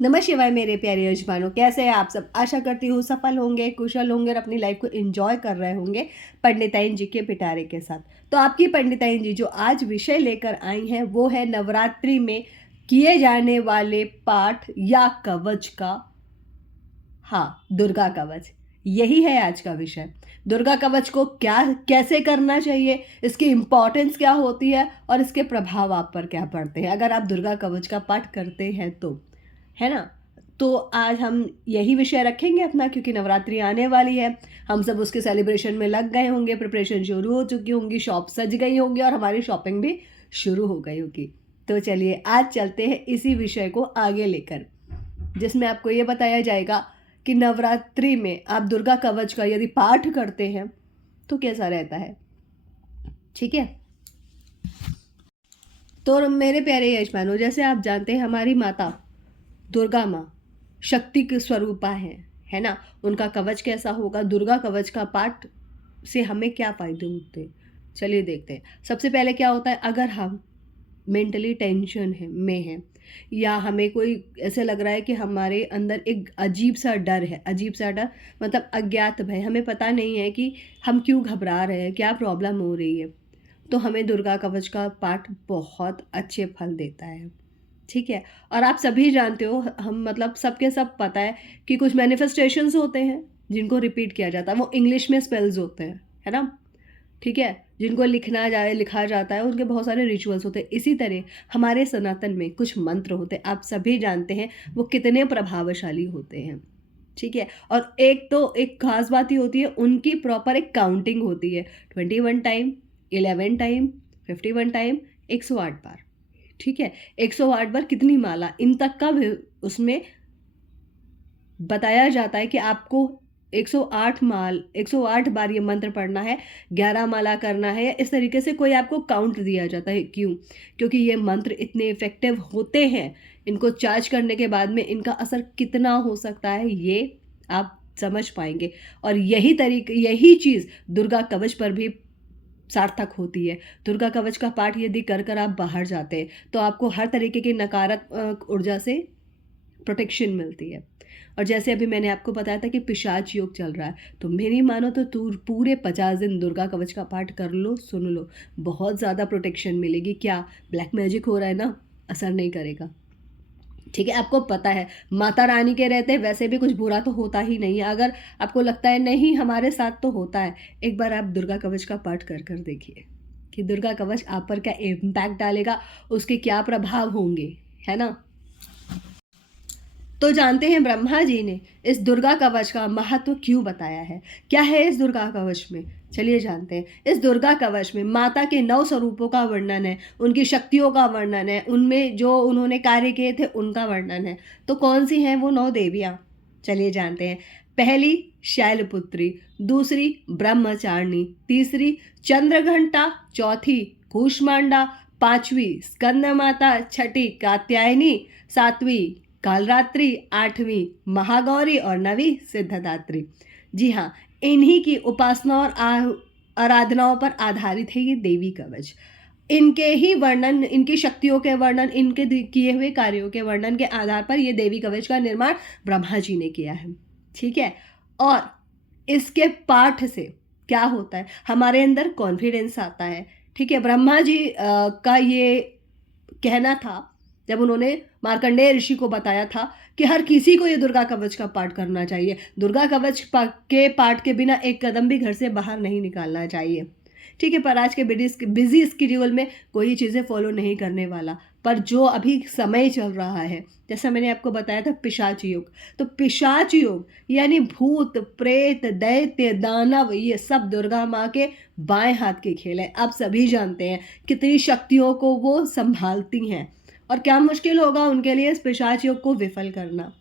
नमः शिवाय मेरे प्यारे यजमानों, कैसे हैं आप सब। आशा करती हूँ सफल होंगे, कुशल होंगे और अपनी लाइफ को एंजॉय कर रहे होंगे पंडिताइन जी के पिटारे के साथ। तो आपकी पंडिताइन जी जो आज विषय लेकर आई हैं वो है नवरात्रि में किए जाने वाले पाठ या कवच का। हाँ, दुर्गा कवच यही है आज का विषय। दुर्गा कवच को क्या कैसे करना चाहिए, इसकी इम्पोर्टेंस क्या होती है और इसके प्रभाव आप पर क्या पड़ते हैं अगर आप दुर्गा कवच का पाठ करते हैं तो, है ना। तो आज हम यही विषय रखेंगे अपना, क्योंकि नवरात्रि आने वाली है। हम सब उसके सेलिब्रेशन में लग गए होंगे, प्रिपरेशन शुरू हो चुकी होंगी, शॉप सज गई होंगी और हमारी शॉपिंग भी शुरू हो गई होगी। तो चलिए आज चलते हैं इसी विषय को आगे लेकर, जिसमें आपको ये बताया जाएगा कि नवरात्रि में आप दुर्गा कवच का यदि पाठ करते हैं तो कैसा रहता है। ठीक है, तो मेरे प्यारे यजमानों, जैसे आप जानते हैं हमारी माता दुर्गा माँ शक्ति के स्वरूपा है ना। उनका कवच कैसा होगा, दुर्गा कवच का पाठ से हमें क्या फायदे होते हैं, चलिए देखते हैं। सबसे पहले क्या होता है, अगर हम मेंटली टेंशन में हैं या हमें कोई ऐसे लग रहा है कि हमारे अंदर एक अजीब सा डर है, अजीब सा डर मतलब अज्ञात भय, हमें पता नहीं है कि हम क्यों घबरा रहे हैं, क्या प्रॉब्लम हो रही है, तो हमें दुर्गा कवच का पाठ बहुत अच्छे फल देता है। ठीक है, और आप सभी जानते हो, हम मतलब सबके सब पता है कि कुछ मैनिफेस्टेशंस होते हैं जिनको रिपीट किया जाता है, वो इंग्लिश में स्पेल्स होते हैं, है ना। ठीक है, जिनको लिखा जाता है, उनके बहुत सारे रिचुअल्स होते हैं। इसी तरह हमारे सनातन में कुछ मंत्र होते हैं, आप सभी जानते हैं वो कितने प्रभावशाली होते हैं। ठीक है, और एक खास बात ही होती है, उनकी प्रॉपर एक काउंटिंग होती है, 21 टाइम, 11 टाइम, 51 टाइम, 108 बार। ठीक है, 108 बार कितनी माला, इन तक का भी उसमें बताया जाता है कि आपको 108 बार ये मंत्र पढ़ना है, 11 माला करना है, या इस तरीके से कोई आपको काउंट दिया जाता है। क्यों? क्योंकि ये मंत्र इतने इफ़ेक्टिव होते हैं, इनको चार्ज करने के बाद में इनका असर कितना हो सकता है ये आप समझ पाएँगे। और यही चीज़ दुर्गा कवच पर भी सार्थक होती है। दुर्गा कवच का पाठ यदि कर आप बाहर जाते हैं तो आपको हर तरीके की नकारात्मक ऊर्जा से प्रोटेक्शन मिलती है। और जैसे अभी मैंने आपको बताया था कि पिशाच योग चल रहा है, तो मेरी मानो तो तू पूरे 50 दिन दुर्गा कवच का पाठ कर लो, सुन लो, बहुत ज़्यादा प्रोटेक्शन मिलेगी। क्या ब्लैक मैजिक हो रहा है ना, असर नहीं करेगा। ठीक है, आपको पता है माता रानी के रहते वैसे भी कुछ बुरा तो होता ही नहीं है। अगर आपको लगता है नहीं हमारे साथ तो होता है, एक बार आप दुर्गा कवच का पाठ कर देखिए कि दुर्गा कवच आप पर क्या इम्पैक्ट डालेगा, उसके क्या प्रभाव होंगे, है ना। तो जानते हैं ब्रह्मा जी ने इस दुर्गा कवच का महत्व क्यों बताया है, क्या है इस दुर्गा कवच में, चलिए जानते हैं। इस दुर्गा कवच में माता के 9 स्वरूपों का वर्णन है, उनकी शक्तियों का वर्णन है, उनमें जो उन्होंने कार्य किए थे उनका वर्णन है। तो कौन सी हैं वो 9 देवियाँ, चलिए जानते हैं। पहली शैलपुत्री, दूसरी ब्रह्मचारिणी, तीसरी चंद्रघंटा, चौथी कूष्मांडा, पांचवी स्कंद माता, छठी कात्यायनी, सातवीं कालरात्रि, आठवीं महागौरी और नवीं सिद्धदात्री। जी हाँ, इन्हीं की उपासना और आराधनाओं पर आधारित है ये देवी कवच। इनके ही वर्णन, इनकी शक्तियों के वर्णन, इनके किए हुए कार्यों के वर्णन के आधार पर ये देवी कवच का निर्माण ब्रह्मा जी ने किया है। ठीक है, और इसके पाठ से क्या होता है, हमारे अंदर कॉन्फिडेंस आता है। ठीक है, ब्रह्मा जी का ये कहना था जब उन्होंने मार्कंडेय ऋषि को बताया था कि हर किसी को ये दुर्गा कवच का पाठ करना चाहिए, दुर्गा कवच के पाठ के बिना एक कदम भी घर से बाहर नहीं निकालना चाहिए। ठीक है, पर आज के बिजी स्केड्यूल में कोई चीज़ें फॉलो नहीं करने वाला। पर जो अभी समय चल रहा है, जैसा मैंने आपको बताया था पिशाच योग, तो पिशाच योग यानी भूत प्रेत दैत्य दानव, ये सब दुर्गा माँ के बाएं हाथ के खेल है। आप सभी जानते हैं कितनी शक्तियों को वो संभालती हैं, और क्या मुश्किल होगा उनके लिए इस पिशाच योग को विफल करना।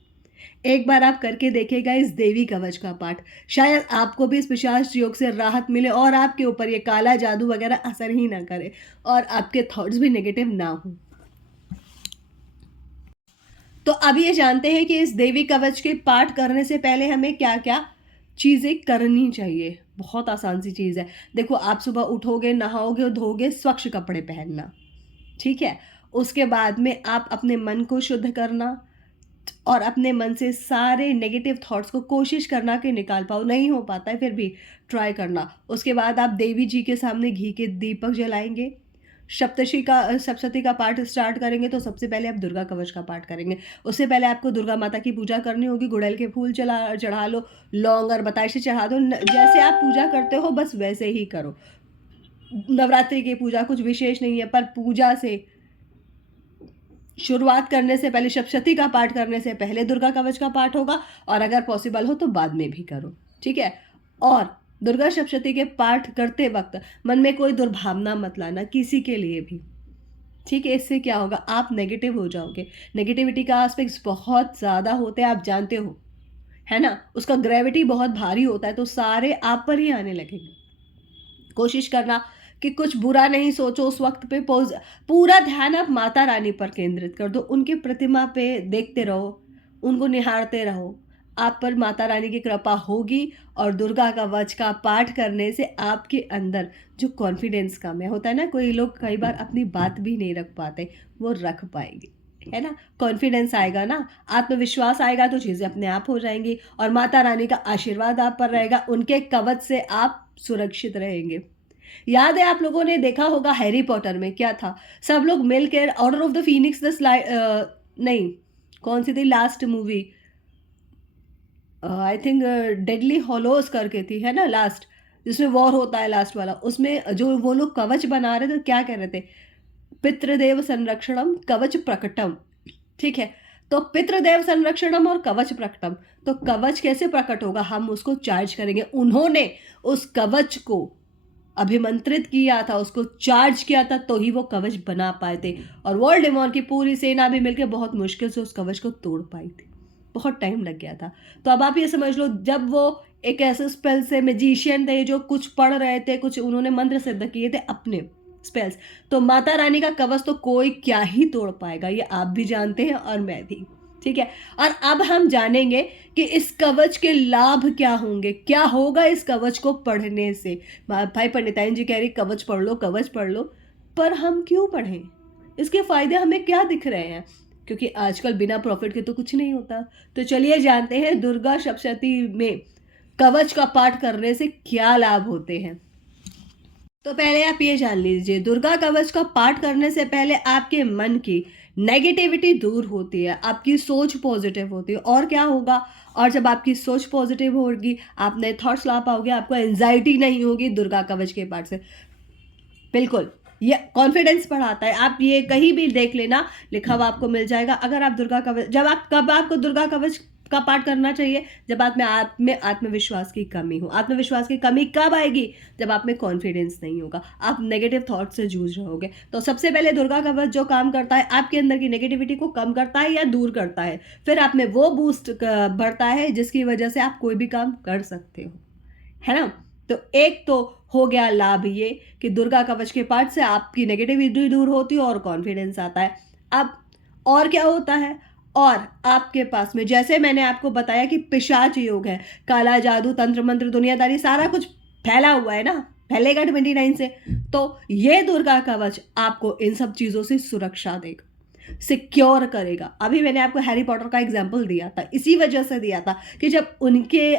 एक बार आप करके देखिएगा इस देवी कवच का पाठ, शायद आपको भी इस पिशाच योग से राहत मिले और आपके ऊपर ये काला जादू वगैरह असर ही ना करे और आपके थॉट्स भी नेगेटिव ना हो। तो अब ये जानते हैं कि इस देवी कवच के पाठ करने से पहले हमें क्या क्या चीज़ें करनी चाहिए। बहुत आसान सी चीज़ है। देखो, आप सुबह उठोगे, नहाओगे, धोगे, स्वच्छ कपड़े पहनना। ठीक है, उसके बाद में आप अपने मन को शुद्ध करना, और अपने मन से सारे नेगेटिव थॉट्स को कोशिश करना कि निकाल पाओ। नहीं हो पाता है फिर भी ट्राई करना। उसके बाद आप देवी जी के सामने घी के दीपक जलाएँगे। सप्तशती का पाठ स्टार्ट करेंगे तो सबसे पहले आप दुर्गा कवच का पाठ करेंगे। उससे पहले आपको दुर्गा माता की पूजा करनी होगी। गुड़हल के फूल चढ़ा लो, लौंग और बताशे चढ़ा दो। जैसे आप पूजा करते हो बस वैसे ही करो। नवरात्रि की पूजा कुछ विशेष नहीं है, पर पूजा से शुरुआत करने से पहले, सप्तशती का पाठ करने से पहले दुर्गा कवच का पाठ होगा, और अगर पॉसिबल हो तो बाद में भी करो, ठीक है। और दुर्गा सप्तशती के पाठ करते वक्त मन में कोई दुर्भावना मत लाना किसी के लिए भी, ठीक है। इससे क्या होगा, आप नेगेटिव हो जाओगे। नेगेटिविटी का एस्पेक्ट्स बहुत ज़्यादा होते हैं, आप जानते हो, है ना। उसका ग्रेविटी बहुत भारी होता है, तो सारे आप पर ही आने लगेंगे। कोशिश करना कि कुछ बुरा नहीं सोचो उस वक्त पे। पूरा ध्यान आप माता रानी पर केंद्रित कर दो। उनकी प्रतिमा पे देखते रहो, उनको निहारते रहो। आप पर माता रानी की कृपा होगी, और दुर्गा कवच का पाठ करने से आपके अंदर जो कॉन्फिडेंस कम है, होता है ना, कोई लोग कई बार अपनी बात भी नहीं रख पाते, वो रख पाएंगे, है ना। कॉन्फिडेंस आएगा ना, आत्मविश्वास आएगा, तो चीज़ें अपने आप हो जाएंगी, और माता रानी का आशीर्वाद आप पर रहेगा। उनके कवच से आप सुरक्षित रहेंगे। याद है, आप लोगों ने देखा होगा हैरी पॉटर में क्या था, सब लोग मिलकर ऑर्डर ऑफ द फीनिक्स नहीं, कौन सी थी last movie, I think Deathly Hallows करके थी, है ना, लास्ट, जिसमें वॉर होता है लास्ट वाला। उसमें जो वो लोग कवच बना रहे थे, क्या कह रहे थे, पितृदेव संरक्षणम कवच प्रकटम, ठीक है। तो पितृदेव संरक्षणम और कवच प्रकटम, तो कवच कैसे प्रकट होगा, हम उसको चार्ज करेंगे। उन्होंने उस कवच को अभिमंत्रित किया था, उसको चार्ज किया था, तो ही वो कवच बना पाए थे। और वोल्डेमॉर्ट की पूरी सेना भी मिलकर बहुत मुश्किल से उस कवच को तोड़ पाई थी, बहुत टाइम लग गया था। तो अब आप ये समझ लो, जब वो एक ऐसे स्पेल से मैजिशियन थे जो कुछ पढ़ रहे थे, कुछ उन्होंने मंत्र सिद्ध किए थे अपने स्पेल्स, तो माता रानी का कवच तो कोई क्या ही तोड़ पाएगा, ये आप भी जानते हैं और मैं भी, ठीक है। और अब हम जानेंगे कि इस कवच के लाभ क्या होंगे, क्या होगा इस कवच को पढ़ने से। भाई पंडिताइन जी कह रही कवच पढ़ लो, कवच पढ़ लो, पर हम क्यों पढ़ें, इसके फायदे हमें क्या दिख रहे हैं, क्योंकि आजकल बिना प्रॉफिट के तो कुछ नहीं होता। तो चलिए जानते हैं दुर्गा सप्तशती में कवच का पाठ करने से क्या लाभ होते हैं। तो पहले आप ये जान लीजिए, दुर्गा कवच का पाठ करने से पहले आपके मन की नेगेटिविटी दूर होती है, आपकी सोच पॉजिटिव होती है। और क्या होगा, और जब आपकी सोच पॉजिटिव होगी, आप नए थॉट्स ला पाओगे, आपको एंजाइटी नहीं होगी दुर्गा कवच के पाठ से। बिल्कुल, ये कॉन्फिडेंस बढ़ाता है। आप ये कहीं भी देख लेना, लिखा हुआ आपको मिल जाएगा। अगर आप दुर्गा कवच, कब आपको दुर्गा कवच का पाठ करना चाहिए, जब आप में आत्मविश्वास की कमी हो। आत्मविश्वास की कमी कब आएगी, जब आप में कॉन्फिडेंस नहीं होगा, आप नेगेटिव थॉट से जूझ रहोगे। तो सबसे पहले दुर्गा कवच जो काम करता है, आपके अंदर की नेगेटिविटी को कम करता है या दूर करता है, फिर आप में वो बूस्ट बढ़ता है जिसकी वजह से आप कोई भी काम कर सकते हो, है ना। तो एक तो हो गया लाभ ये कि दुर्गा कवच के पाठ से आपकी नेगेटिविटी दूर होती है और कॉन्फिडेंस आता है। अब और क्या होता है, और आपके पास में, जैसे मैंने आपको बताया कि पिशाच योग है, काला जादू, तंत्र मंत्र, दुनियादारी, सारा कुछ फैला हुआ है ना, फैलेगा 29 से। तो ये दुर्गा कवच आपको इन सब चीज़ों से सुरक्षा देगा, सिक्योर करेगा। अभी मैंने आपको हैरी पॉटर का एग्जाम्पल दिया था, इसी वजह से दिया था कि जब उनके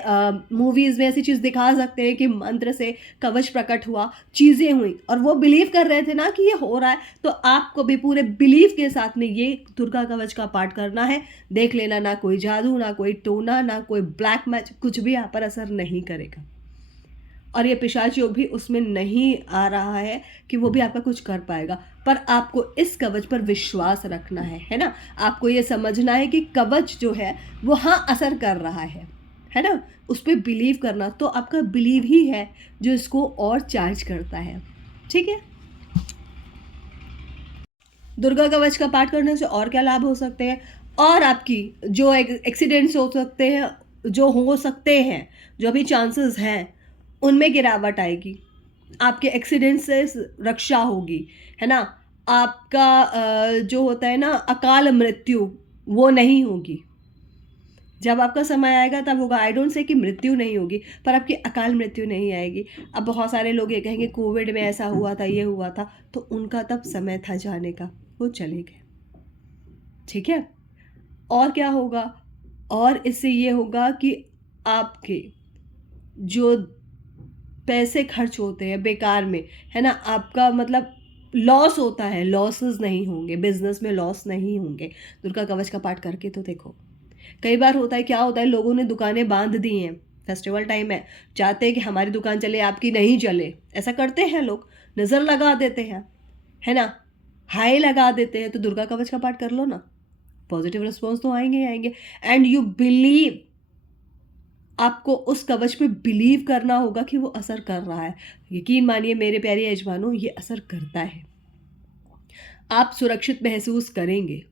मूवीज़ में ऐसी चीज़ दिखा सकते हैं कि मंत्र से कवच प्रकट हुआ, चीज़ें हुई, और वो बिलीव कर रहे थे ना कि ये हो रहा है, तो आपको भी पूरे बिलीव के साथ में ये दुर्गा कवच का पाठ करना है। देख लेना, ना कोई जादू, ना कोई टोना, ना कोई ब्लैक मैच, कुछ भी आप पर असर नहीं करेगा। और ये पिशाच योग भी उसमें नहीं आ रहा है कि वो भी आपका कुछ कर पाएगा, पर आपको इस कवच पर विश्वास रखना है ना। आपको ये समझना है कि कवच जो है वो हाँ असर कर रहा है ना, उस पर बिलीव करना। तो आपका बिलीव ही है जो इसको और चार्ज करता है, ठीक है। दुर्गा कवच का पाठ करने से और क्या लाभ हो सकते हैं, और आपकी जो एक्सीडेंट्स हो सकते हैं, जो भी चांसेस हैं, उनमें गिरावट आएगी। आपके एक्सीडेंट से रक्षा होगी, है ना। आपका जो होता है ना अकाल मृत्यु, वो नहीं होगी। जब आपका समय आएगा तब होगा। आई डोंट से कि मृत्यु नहीं होगी, पर आपकी अकाल मृत्यु नहीं आएगी। अब बहुत सारे लोग ये कहेंगे कोविड में ऐसा हुआ था, ये हुआ था, तो उनका तब समय था जाने का, वो चले गए, ठीक है। और क्या होगा, और इससे ये होगा कि आपके जो पैसे खर्च होते हैं बेकार में, है ना, आपका मतलब लॉस होता है, लॉसेस नहीं होंगे, बिजनेस में लॉस नहीं होंगे। दुर्गा कवच का पाठ करके तो देखो। कई बार होता है, क्या होता है, लोगों ने दुकानें बांध दी हैं, फेस्टिवल टाइम है, चाहते हैं कि हमारी दुकान चले, आपकी नहीं चले, ऐसा करते हैं लोग, नज़र लगा देते हैं, है ना, हाई लगा देते हैं। तो दुर्गा कवच का पाठ कर लो ना, पॉजिटिव रिस्पॉन्स तो आएंगे ही आएंगे। एंड यू बिलीव, आपको उस कवच पे बिलीव करना होगा कि वो असर कर रहा है। यकीन मानिए मेरे प्यारे यजमानों, ये असर करता है, आप सुरक्षित महसूस करेंगे।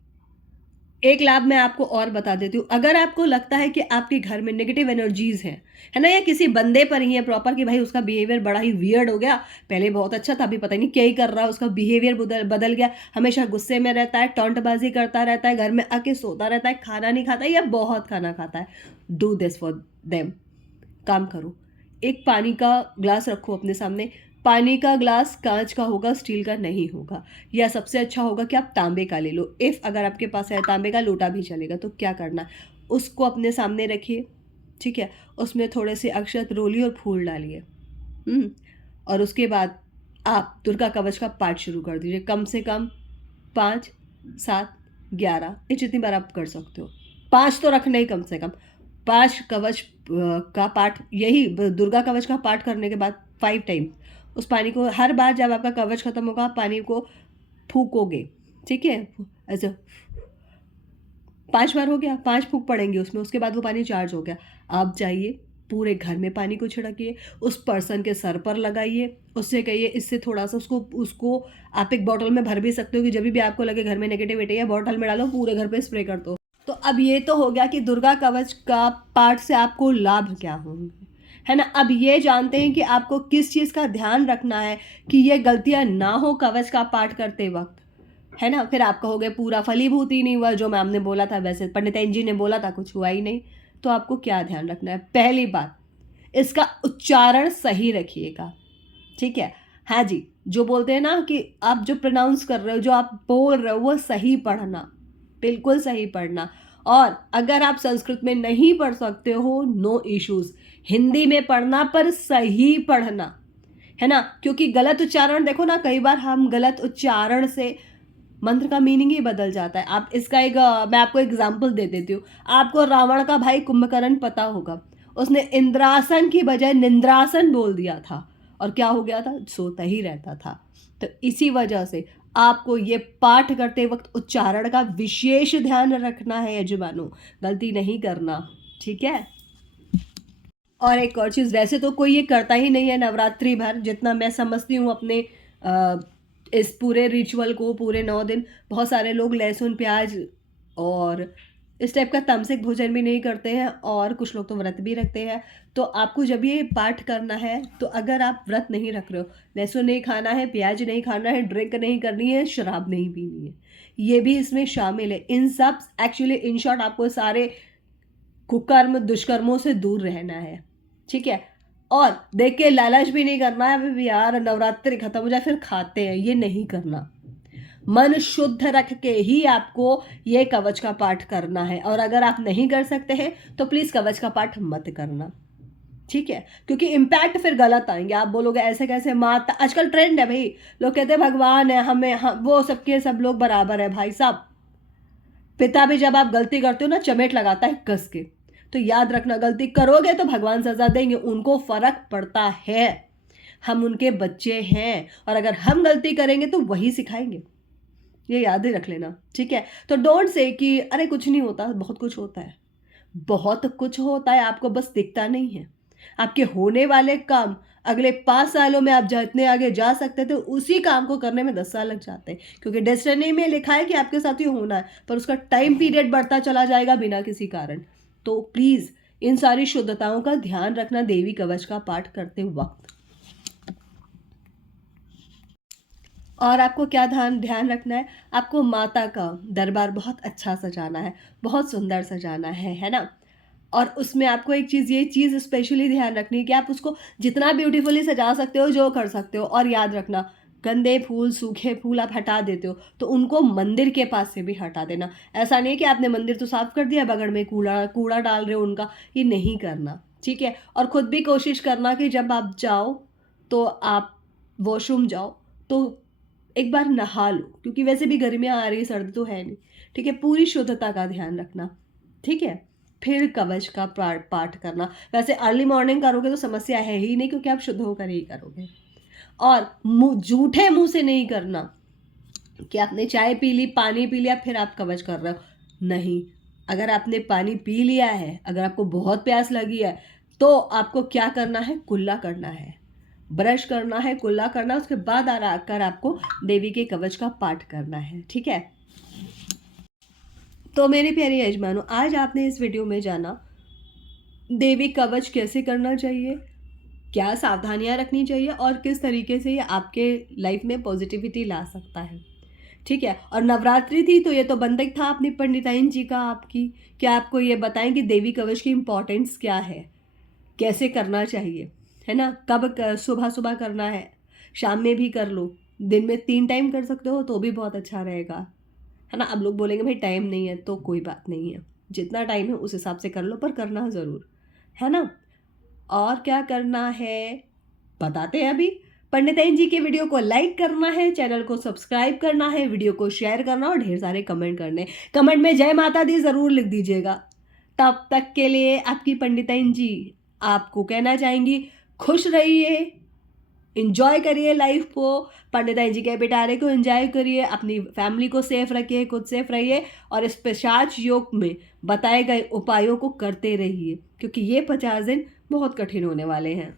एक लाभ मैं आपको और बता देती हूँ, अगर आपको लगता है कि आपके घर में नेगेटिव एनर्जीज हैं, है ना, या किसी बंदे पर ही है प्रॉपर कि भाई उसका बिहेवियर बड़ा ही वियर्ड हो गया, पहले बहुत अच्छा था, अभी पता नहीं क्या ही कर रहा है, उसका बिहेवियर बदल बदल गया, हमेशा गुस्से में रहता है, टॉन्टबाजी करता रहता है, घर में आके सोता रहता है, खाना नहीं खाता या बहुत खाना खाता है, डू दिस फॉर देम। काम करो, एक पानी का ग्लास रखो अपने सामने, पानी का ग्लास कांच का होगा, स्टील का नहीं होगा, या सबसे अच्छा होगा कि आप तांबे का ले लो, इफ़ अगर आपके पास है तांबे का लोटा भी चलेगा। तो क्या करना, उसको अपने सामने रखिए, ठीक है, उसमें थोड़े से अक्षत, रोली और फूल डालिए, और उसके बाद आप दुर्गा कवच का पाठ शुरू कर दीजिए, कम से कम 5, 7, 11, ये जितनी बार आप कर सकते हो, 5 तो रखना ही कम से कम, 5 कवच का पाठ, यही दुर्गा कवच का पाठ करने के बाद 5 टाइम उस पानी को, हर बार जब आपका कवच खत्म होगा आप पानी को फूकोगे, ठीक है, ऐसे 5 बार हो गया, 5 फूक पड़ेंगे उसमें, उसके बाद वो पानी चार्ज हो गया। आप जाइए, पूरे घर में पानी को छिड़किए, उस पर्सन के सर पर लगाइए, उससे कहिए, इससे थोड़ा सा उसको उसको आप एक बॉटल में भर भी सकते हो कि जब भी आपको लगे घर में नेगेटिविटी है, बॉटल में डालो, पूरे घर पे स्प्रे कर दो। तो अब ये तो हो गया कि दुर्गा कवच का पाठ से आपको लाभ क्या होंगे, है ना। अब ये जानते हैं कि आपको किस चीज़ का ध्यान रखना है कि ये गलतियां ना हो कवच का पाठ करते वक्त, है ना। फिर आप कहोगे पूरा फलीभूत ही नहीं हुआ, जो मैम ने बोला था, वैसे पंडिताइन जी ने बोला था, कुछ हुआ ही नहीं। तो आपको क्या ध्यान रखना है, पहली बात, इसका उच्चारण सही रखिएगा, ठीक है। हाँ जी, जो बोलते हैं ना कि आप जो प्रोनाउंस कर रहे हो, जो आप बोल रहे हो, वो सही पढ़ना, बिल्कुल सही पढ़ना। और अगर आप संस्कृत में नहीं पढ़ सकते हो, नो इश्यूज, हिंदी में पढ़ना, पर सही पढ़ना, है ना, क्योंकि गलत उच्चारण, देखो ना, कई बार हम गलत उच्चारण से मंत्र का मीनिंग ही बदल जाता है। आप इसका एक मैं आपको एग्जाम्पल दे देती हूँ। आपको रावण का भाई कुंभकर्ण पता होगा, उसने इंद्रासन की बजाय निंद्रासन बोल दिया था, और क्या हो गया था, सोता ही रहता था। तो इसी वजह से आपको ये पाठ करते वक्त उच्चारण का विशेष ध्यान रखना है यजमानो, गलती नहीं करना, ठीक है। और एक और चीज़, वैसे तो कोई ये करता ही नहीं है नवरात्रि भर, जितना मैं समझती हूँ अपने इस पूरे रिचुअल को, पूरे 9 दिन बहुत सारे लोग लहसुन प्याज और इस टाइप का तामसिक भोजन भी नहीं करते हैं, और कुछ लोग तो व्रत भी रखते हैं। तो आपको जब ये पाठ करना है, तो अगर आप व्रत नहीं रख रहे हो, लहसुन नहीं खाना है, प्याज नहीं खाना है, ड्रिंक नहीं करनी है, शराब नहीं पीनी है, ये भी इसमें शामिल है। इन सब एक्चुअली इन शॉर्ट आपको सारे कुकर्म दुष्कर्मों से दूर रहना है, ठीक है। और देख के लालच भी नहीं करना है, अभी यार नवरात्रि खत्म हो जाए फिर खाते हैं, ये नहीं करना। मन शुद्ध रख के ही आपको ये कवच का पाठ करना है, और अगर आप नहीं कर सकते हैं तो प्लीज कवच का पाठ मत करना, ठीक है, क्योंकि इम्पैक्ट फिर गलत आएंगे। आप बोलोगे ऐसे कैसे, माता, आजकल ट्रेंड है भाई, लोग कहते हैं भगवान है, वो सबके सब लोग बराबर है, भाई साहब, पिता भी जब आप गलती करते हो ना, चमेट लगाता है कस के। तो याद रखना, गलती करोगे तो भगवान सजा देंगे, उनको फर्क पड़ता है, हम उनके बच्चे हैं, और अगर हम गलती करेंगे तो वही सिखाएंगे, ये याद ही रख लेना, ठीक है। तो डोंट से कि अरे कुछ नहीं होता, बहुत कुछ होता है, बहुत कुछ होता है, आपको बस दिखता नहीं है। आपके होने वाले काम, अगले 5 सालों में आप जितने आगे जा सकते थे, उसी काम को करने में 10 साल लग जाते हैं, क्योंकि डेस्टिनी में लिखा है कि आपके साथ ये होना है, पर उसका टाइम पीरियड बढ़ता चला जाएगा बिना किसी कारण। तो प्लीज़ इन सारी शुद्धताओं का ध्यान रखना देवी कवच का पाठ करते वक्त। और आपको क्या ध्यान रखना है, आपको माता का दरबार बहुत अच्छा सजाना है, बहुत सुंदर सजाना है ना। और उसमें आपको एक चीज़, ये चीज़ स्पेशली ध्यान रखनी है कि आप उसको जितना ब्यूटीफुली सजा सकते हो, जो कर सकते हो। और याद रखना, गंदे फूल, सूखे फूल आप हटा देते हो तो उनको मंदिर के पास से भी हटा देना। ऐसा नहीं कि आपने मंदिर तो साफ कर दिया, बगल में कूड़ा कूड़ा डाल रहे हो उनका, ये नहीं करना, ठीक है। और ख़ुद भी कोशिश करना कि जब आप जाओ तो आप वॉशरूम जाओ तो एक बार नहा लो, क्योंकि वैसे भी गर्मियाँ आ रही है, सर्दी तो है नहीं, ठीक है। पूरी शुद्धता का ध्यान रखना, ठीक है। फिर कवच का पाठ करना। वैसे अर्ली मॉर्निंग करोगे तो समस्या है ही नहीं, क्योंकि आप शुद्ध होकर ही करोगे। और झूठे मुंह से नहीं करना कि आपने चाय पी ली, पानी पी लिया, फिर आप कवच कर रहे हो, नहीं। अगर आपने पानी पी लिया है, अगर आपको बहुत प्यास लगी है, तो आपको क्या करना है, कुल्ला करना है, ब्रश करना है, कुल्ला करना, उसके बाद आकर आपको देवी के कवच का पाठ करना है, ठीक है। तो मेरे प्यारे यजमानों, आज आपने इस वीडियो में जाना देवी कवच कैसे करना चाहिए, क्या सावधानियां रखनी चाहिए और किस तरीके से ये आपके लाइफ में पॉजिटिविटी ला सकता है, ठीक है। और नवरात्रि थी तो ये तो बनता ही था अपनी पंडिताइन जी का आपकी, क्या आपको ये बताएं कि देवी कवच की इम्पोर्टेंस क्या है, कैसे करना चाहिए, है ना। कब सुबह सुबह करना है, शाम में भी कर लो, दिन में 3 टाइम कर सकते हो तो भी बहुत अच्छा रहेगा, है ना। अब लोग बोलेंगे भाई टाइम नहीं है, तो कोई बात नहीं है, जितना टाइम है उस हिसाब से कर लो, पर करना ज़रूर, है ना। और क्या करना है बताते हैं अभी। पंडिताइन जी के वीडियो को लाइक करना है, चैनल को सब्सक्राइब करना है, वीडियो को शेयर करना और ढेर सारे कमेंट करने। कमेंट में जय माता दी ज़रूर लिख दीजिएगा। तब तक के लिए आपकी पंडिताइन जी आपको कहना चाहेंगी, खुश रहिए, इंजॉय करिए लाइफ को, पंडिताइन जी के पिटारे को एंजॉय करिए, अपनी फैमिली को सेफ रखिए, खुद सेफ रहिए और इस पिशाच योग में बताए गए उपायों को करते रहिए, क्योंकि ये 50 दिन बहुत कठिन होने वाले हैं।